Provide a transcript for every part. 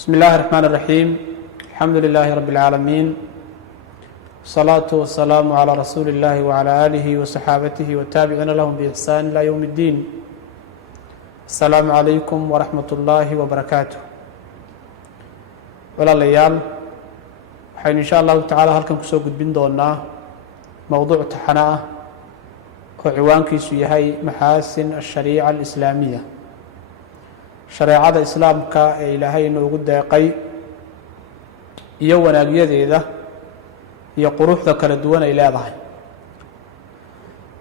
بسم الله الرحمن الرحيم الحمد لله رب العالمين الصلاة والسلام على رسول الله وعلى آله وصحابته والتابعين لهم بإحسان إلى يوم الدين السلام عليكم ورحمة الله وبركاته walaalayaal waxaynu insha allahu tacaala halkan kusoo gudbin doonaa mowduuc taxana ah oo ciwaankiisu yahay maxaasin ashariica alislaamiya shareecada islaamka ee ilaahay inoogu deeqay iyo wanaagyadeeda iyo quruxda kala duwan ay leedahay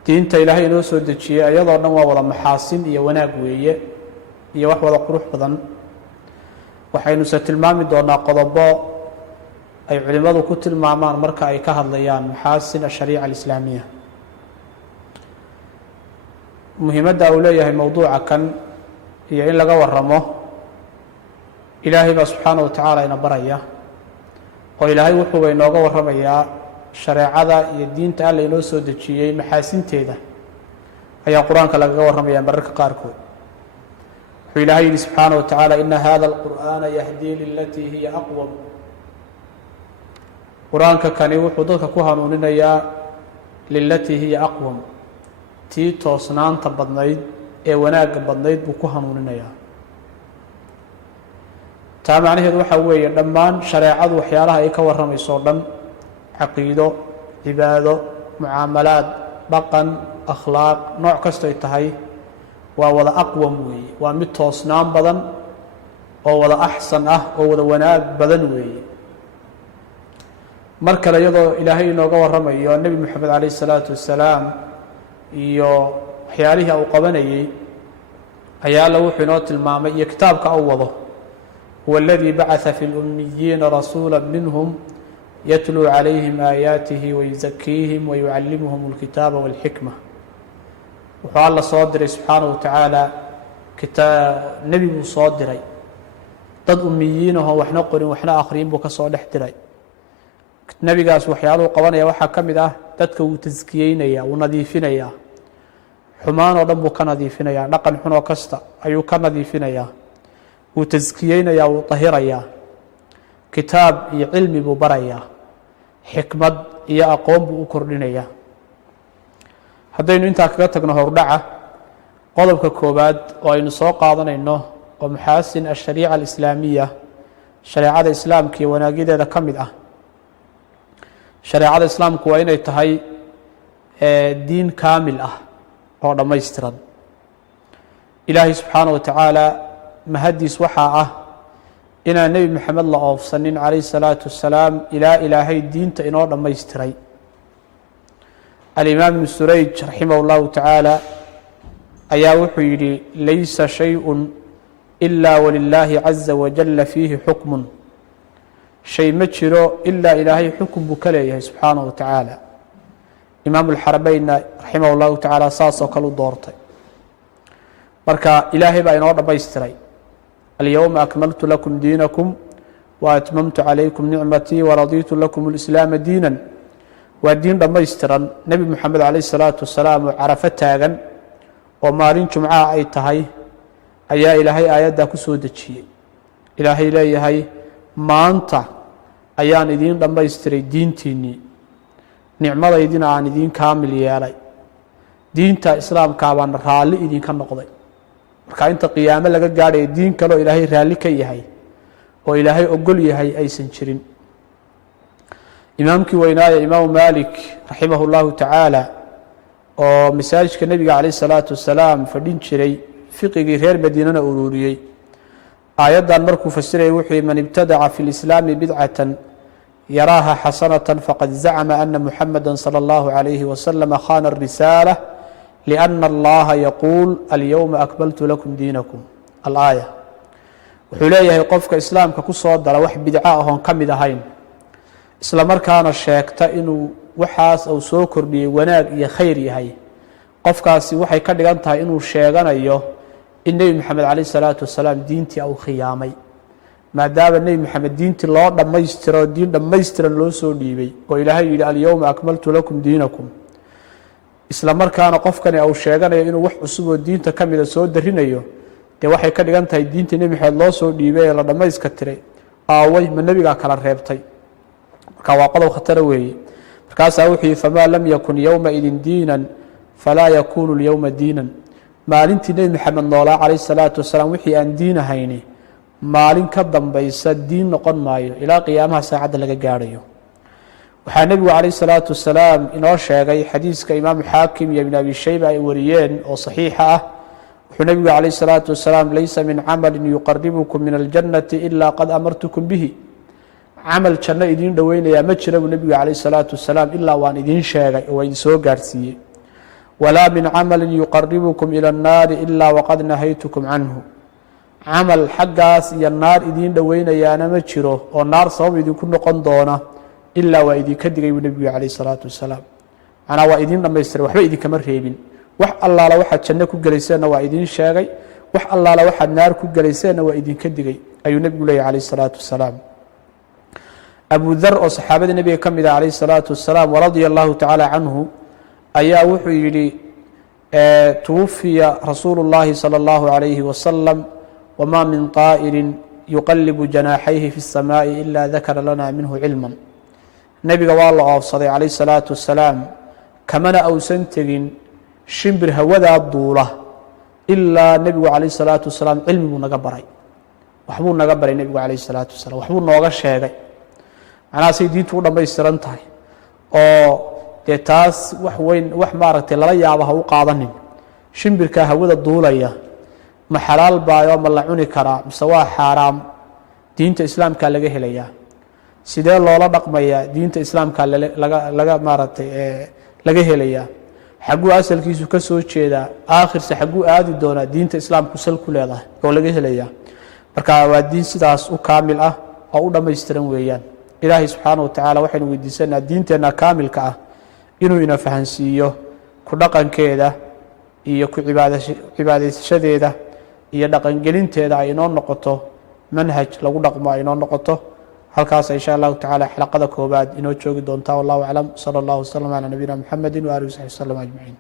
diinta ilaahay inoo soo dejiyey ayadoo dhan waa wada maxaasin iyo wanaag weeye iyo wax wada qurux badan waxaynu se tilmaami doonaa qodobo ay culimadu ku tilmaamaan marka ay ka hadlayaan maxaasin ashariica alislaamiya muhiimadda uu leeyahay mowduuca kan iyo in laga waramo ilaahay baa subxaana wa tacaala ina baraya oo ilaahay wuxuuba inooga waramayaa shareecada iyo diinta alla inoo soo dejiyey maxaasinteeda ayaa qur-aanka lagaga warramaya mararka qaarkood wuxuu ilaahay yihi subxaana wa tacaala ina hada alqur'aana yahdii lilatii hiya aqwam qur-aanka kani wuxuu dadka ku hanuuninayaa lilatii hiya aqwam tii toosnaanta badnayd ee wanaagga badnayd buu ku hanuuninayaa taa macnaheedu waxaa weeye dhammaan shareecadu waxyaalaha ay ka warramayso o dhan caqiido cibaado mucaamalaad dhaqan akhlaaq nooc kastoy tahay waa wada aqwam weeye waa mid toosnaan badan oo wada axsan ah oo wada wanaag badan weeye mar kale iyadoo ilaahay inooga warramayo nebi moxamed calayh isalaatu wassalaam iyo waxyaalihii uu qabanayey ayaa alla wuxuu inoo tilmaamay iyo kitaabka u wado huwa aladii bacaa fi lummiyiina rasuula minhum yatluu calayhim aayaatihi wayuzakiihim wayucallimuhum alkitaaba walxikma wuxuu alla soo diray subxaana wa tacaala nebi buu soo diray dad ummiyiinahoo waxna qorin waxna akhriyin buu ka soo dhex diray nebigaas waxyaaluhu qabanaya waxaa ka mid ah dadka wuu taskiyeynaya wuu nadiifinayaa xumaan oo dhan buu ka nadiifinayaa dhaqan xunoo kasta ayuu ka nadiifinayaa wuu taskiyeynayaa wuu tahirayaa kitaab iyo cilmi buu barayaa xikmad iyo aqoon buu u kordhinayaa haddaynu intaa kaga tagno hordhaca qodobka koowaad oo aynu soo qaadanayno oo maxaasin ashariica alislaamiya shareecada islaamka iyo wanaagyadeeda ka mid ah shareecada islaamku waa inay tahay diin kaamil ah oo dhammaystiran ilaahay subxaana wa tacaala mahaddiis waxaa ah inaan nebi moxamed la oofsanin calayh salaatu wassalaam ilaa ilaahay diinta inoo dhammaystiray alimaam ibnu surayj raximah اllahu tacaala ayaa wuxuu yidhi laysa shayءu ila walilaahi caza wajala fiihi xukmun shay ma jiro ilaa ilaahay xukun buu ka leeyahay subxaanaه wa tacaala imaamu اlxarameynna raximah اllahu tacaala saasoo kale u doortay marka ilaahay baa inoo dhammaystiray alyowma akmaltu lakum diinakum waatmamtu calaykum nicmatii waradiitu lakum اlislaama diina waa diin dhammaystiran nebi moxamed calayh isalaatu wasalaam oo carafo taagan oo maalin jumcaha ay tahay ayaa ilaahay aayaddaa ku soo dejiyey ilaahay leeyahay maanta ayaan idiin dhammaystiray diintiinnii nicmadaydina aan idiin kaamil yeelay diinta islaamkaa baan raalli idinka noqday marka inta qiyaamo laga gaadhaya diin kaleoo ilaahay raalli ka yahay oo ilaahay ogol yahay aysan jirin imaamkii weynaaye imaamu malik raximah اllahu tacaala oo masaajidka nebiga calayh isalaatu wasalaam fadhin jiray fiqigii reer madiinana ururiyey aayaddan markuu fasirayay wuxuu yihi man ibtadaca fi lislaami bidcatan yaraaha xasanata faqad zacma ana muxamada salى اllahu عalayhi wasalama khana الrisaala liأna allaha yaquul alyowma akmaltu lakum diinakum alaaya wuxuu leeyahay qofka islaamka ku soo dara wax bidco ahoon ka mid ahayn isla markaana sheegta inuu waxaas uu soo kordhiyey wanaag iyo khayr yahay qofkaasi waxay ka dhigan tahay inuu sheeganayo in nebi moxamed calayh isalaatu wasalaam diintii uu khiyaamay maadaama nebi moxamed diintii loo dhammaystiro diin dhammaystiran loo soo dhiibay oo ilaahay yidhi alyowma akmaltu lakum diinakum isla markaana qofkani uu sheeganayo inuu wax cusub oo diinta ka mida soo darinayo dee waxay ka dhigan tahay diintii nebi maxamed loo soo dhiibay ee la dhammayska tiray aaway ma nebigaa kala reebtay marka waa qodob khatara weeye markaasaa wuxuu yihi famaa lam yakun yowmaidin diinan falaa yakuunu lyowma diinan maalintii nebi maxamed noolaa calayhi salaatu wasalaam wixii aan diin ahayni maalin ka dambaysa diin noqon maayo ilaa qiyaamaha saacadda laga gaadhayo waxaa nebigu calayhi salaatu wasalaam inoo sheegay xadiiska imaamu xaakim iyo ibn abi shayba ay wariyeen oo saxiixa ah wuxuu nebigu calayhi salaatu wasalaam laysa min camalin yuqaribukum min aljannati ilaa qad amartukum bihi camal janno idiin dhoweynayaa ma jira buu nebigu calayhi salaatu wasalaam ilaa waan idiin sheegay oo waa idin soo gaarhsiiyey walaa min camalin yuqaribukum ila annaari ilaa waqad nahaytukum canhu camal xaggaas iyo naar idiin dhoweynayaana ma jiro oo naar sabab idinku noqon doona ilaa waa idinka digay buu nebigu calayhi salaatu wasalaam macnaa waa idiin dhammaystiray waxba idinkama reebin wax allaala waxaad janno ku gelayseenna waa idiin sheegay wax allaala waxaad naar ku gelayseenna waa idinka digay ayuu nebigu leeyahy calayhi salaatu wasalaam abu dar oo saxaabada nebiga ka mid ah calayhi salaatu wasalaam waradia allahu tacaala canhu ayaa wuxuu yidhi tuwafiya rasuulu llahi salى اllahu عalayhi wasalam wma min طaa'irin yuqalibu janaaxayhi fi الsamaaءi ila dakara lana minhu cilma nebiga waa la oofsaday calayhi salaatu wasalaam kamana ausan tegin shimbir hawadaa duula ilaa nebigu calayhi salaatu wasalaam cilmi buu naga baray waxbuu naga baray nebigu calayhi salaatu wasalam waxbuu nooga sheegay macnaha say diintu u dhammaystiran tahay oo dee taas wax weyn wax maaragtay lala yaaba ha u qaadanin shimbirkaa hawada duulaya ma xalaal baayo ma la cuni karaa mise waa xaaraam diinta islaamkaa laga helayaa sidee loola dhaqmayaa diinta islaamkaa laga maaragtay laga helayaa xagguu asalkiisu ka soo jeedaa aakhirse xagguu aadi doonaa diinta islaamku sal ku leedahay oo laga helayaa marka waa diin sidaas u kaamil ah oo u dhammaystiran weeyaan ilaahay subxaana wa tacaala waxaynu weydiisanaa diinteenna kaamilka ah inuu ina fahansiiyo ku dhaqankeeda iyo ku cibaadaysashadeeda iyo dhaqangelinteeda ay inoo noqoto manhaj lagu dhaqmo ay inoo noqoto halkaas insha allahu tacaala xalaqada koobaad inoo joogi doontaa wallahu aclam sala allahu wasalam calaa nabiyina muxamedi waaalihi wasaxbi wasalam ajmaciin